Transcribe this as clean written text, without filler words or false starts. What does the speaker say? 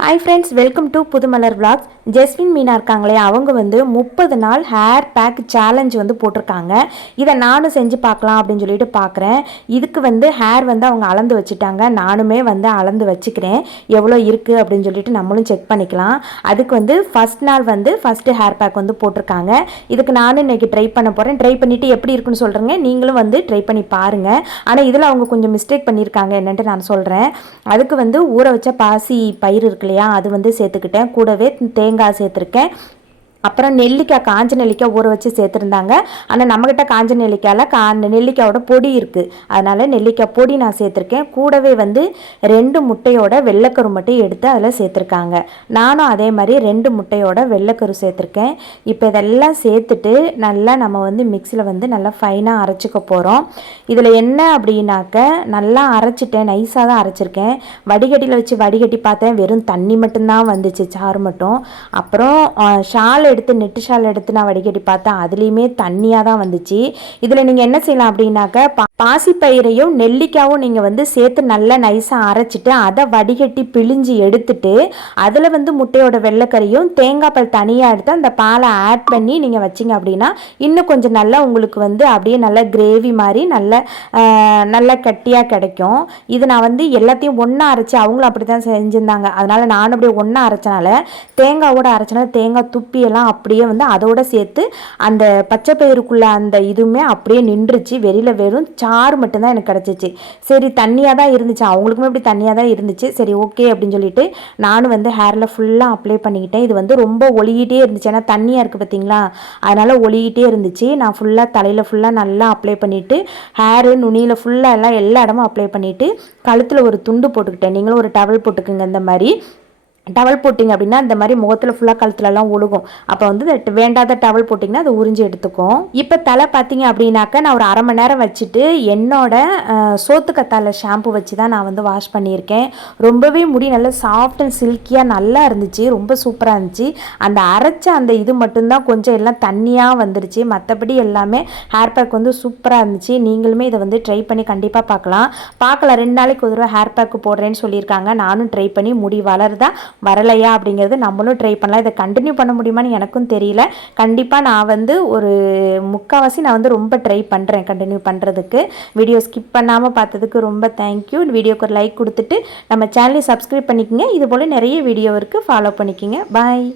Hi friends, welcome to Pudhumalar vlogs. Jeswin Meena இருக்காங்களே, அவங்க வந்து 30 நாள் ஹேர் பேக் சேலஞ்ச் வந்து போட்டிருக்காங்க. இதை நானும் செஞ்சு பார்க்கலாம் அப்படின்னு சொல்லிட்டு பார்க்குறேன். இதுக்கு வந்து ஹேர் வந்து அவங்க அளந்து வச்சுட்டாங்க. நானுமே வந்து அளந்து வச்சுக்கிறேன் எவ்வளோ இருக்குது அப்படின்னு சொல்லிட்டு நம்மளும் செக் பண்ணிக்கலாம். அதுக்கு வந்து ஃபஸ்ட் நாள் வந்து ஃபஸ்ட்டு ஹேர் பேக் வந்து போட்டிருக்காங்க. இதுக்கு நானும் இன்றைக்கி ட்ரை பண்ண போகிறேன். ட்ரை பண்ணிவிட்டு எப்படி இருக்குன்னு சொல்கிறேங்க. நீங்களும் வந்து ட்ரை பண்ணி பாருங்கள். ஆனால் இதில் அவங்க கொஞ்சம் மிஸ்டேக் பண்ணியிருக்காங்க என்னன்ட்டு நான் சொல்கிறேன். அதுக்கு வந்து ஊற வச்ச பாசி பயிர் இருக்கு இல்லையா, அது வந்து சேர்த்துக்கிட்டேன். கூடவே தேங்காய் சேர்த்துருக்கேன். அப்புறம் நெல்லிக்காய், காஞ்ச நெல்லிக்காய் ஊற வச்சு சேர்த்துருந்தாங்க. ஆனால் நம்மக்கிட்ட காஞ்ச நெல்லிக்காயில் நெல்லிக்காயோட பொடி இருக்குது, அதனால் நெல்லிக்காய் பொடி நான் சேர்த்துருக்கேன். கூடவே வந்து 2 முட்டையோட வெள்ளைக்கரு மட்டும் எடுத்து அதில் சேர்த்துருக்காங்க. நானும் அதே மாதிரி 2 முட்டையோட வெள்ளைக்கரு சேர்த்துருக்கேன். இப்போ இதெல்லாம் சேர்த்துட்டு நல்லா நம்ம வந்து மிக்சியில் வந்து நல்லா ஃபைனாக அரைச்சிக்க போகிறோம். இதில் என்ன அப்படின்னாக்க, நல்லா அரைச்சிட்டேன், நைஸாக தான் அரைச்சிருக்கேன். வடிகட்டியில் வச்சு வடிகட்டி பார்த்தேன், வெறும் தண்ணி மட்டும்தான் வந்துச்சு, சாறு மட்டும். அப்புறம் நெட்டு ஷால் எடுத்து நான் வடிகட்டி பார்த்தேன், அதுலேயுமே தண்ணியாக தான் வந்துச்சு. இதில் நீங்கள் என்ன செய்யலாம் அப்படின்னாக்க, பாசிப்பயிரையும் நெல்லிக்காயும் நீங்கள் வந்து சேர்த்து நல்லா நைஸாக அரைச்சிட்டு அதை வடிகட்டி பிழிஞ்சு எடுத்துட்டு அதில் வந்து முட்டையோட வெள்ளைக்கறியும் தேங்காய் பால் தனியாக எடுத்து அந்த பாலை ஆட் பண்ணி நீங்கள் வச்சிங்க அப்படின்னா இன்னும் கொஞ்சம் நல்லா உங்களுக்கு வந்து அப்படியே நல்ல கிரேவி மாதிரி நல்ல கட்டியாக கிடைக்கும். இது நான் வந்து எல்லாத்தையும் ஒன்றா அரைச்சி, அவங்களும் அப்படி தான் செஞ்சுருந்தாங்க. அதனால் நானும் அப்படியே ஒன்றா அரைச்சனால தேங்காவோட அரைச்சனால தேங்காய் துப்பியெல்லாம் அப்படியே வந்து அதோட சேர்த்து அந்த பச்சை பயிருக்குள்ள அந்த இதுவுமே அப்படியே நின்றுச்சு. வெளியில் வெறும் சாறு மட்டும்தான் எனக்கு கிடச்சிச்சு. சரி, தண்ணியாக தான் இருந்துச்சு, அவங்களுக்குமே இப்படி தண்ணியாக தான் இருந்துச்சு. சரி, ஓகே அப்படின்னு சொல்லிட்டு நானும் வந்து ஹேரில் ஃபுல்லாக அப்ளை பண்ணிக்கிட்டேன். இது வந்து ரொம்ப ஒளிகிட்டே இருந்துச்சு, ஏன்னா தண்ணியாக இருக்குது பார்த்தீங்களா, அதனால் ஒளிகிட்டே இருந்துச்சு. நான் ஃபுல்லாக தலையில் ஃபுல்லாக நல்லா அப்ளை பண்ணிவிட்டு ஹேரு நுனியில் ஃபுல்லாக எல்லா இடமும் அப்ளை பண்ணிவிட்டு கழுத்தில் ஒரு துண்டு போட்டுக்கிட்டேன். நீங்களும் ஒரு டவல் போட்டுக்குங்க. இந்த மாதிரி டவல் போட்டிங்க அப்படின்னா இந்த மாதிரி முகத்தில் ஃபுல்லாக கழுத்துலலாம் ஒழுகும். அப்போ வந்து வேண்டாத டவல் போட்டிங்கன்னா அதை உறிஞ்சி எடுத்துக்கும். இப்போ தலை பார்த்தீங்க அப்படின்னாக்க, நான் ஒரு அரை மணி நேரம் வச்சுட்டு என்னோட சோத்துக்கத்தாழை ஷாம்பு வச்சு தான் நான் வந்து வாஷ் பண்ணியிருக்கேன். ரொம்பவே முடி நல்லா சாஃப்ட் அண்ட் சில்கியாக நல்லா இருந்துச்சு, ரொம்ப சூப்பராக இருந்துச்சு. அந்த அரைச்ச அந்த இது மட்டும்தான் கொஞ்சம் எல்லாம் தண்ணியாக வந்துருச்சு, மற்றபடி எல்லாமே ஹேர் பேக் வந்து சூப்பராக இருந்துச்சு. நீங்களுமே இதை வந்து ட்ரை பண்ணி கண்டிப்பாக பார்க்கலாம். 2 நாளைக்கு ஒரு தடவை ஹேர் பேக்கு போடுறேன்னு சொல்லியிருக்காங்க. நானும் ட்ரை பண்ணி முடி வளருதா வரலையா அப்படிங்கிறது நம்மளும் ட்ரை பண்ணலாம். இதை கண்டினியூ பண்ண முடியுமான்னு எனக்கும் தெரியல. கண்டிப்பாக நான் வந்து ஒரு 3/4 நான் வந்து ரொம்ப ட்ரை பண்ணுறேன் கண்டினியூ பண்ணுறதுக்கு. வீடியோ ஸ்கிப் பண்ணாமல் பார்த்ததுக்கு ரொம்ப தேங்க்யூ. வீடியோக்கு ஒரு லைக் கொடுத்துட்டு நம்ம சேனலை சப்ஸ்கிரைப் பண்ணிக்கோங்க. இது போல் நிறைய வீடியோ இருக்குது, ஃபாலோ பண்ணிக்கோங்க. பாய்.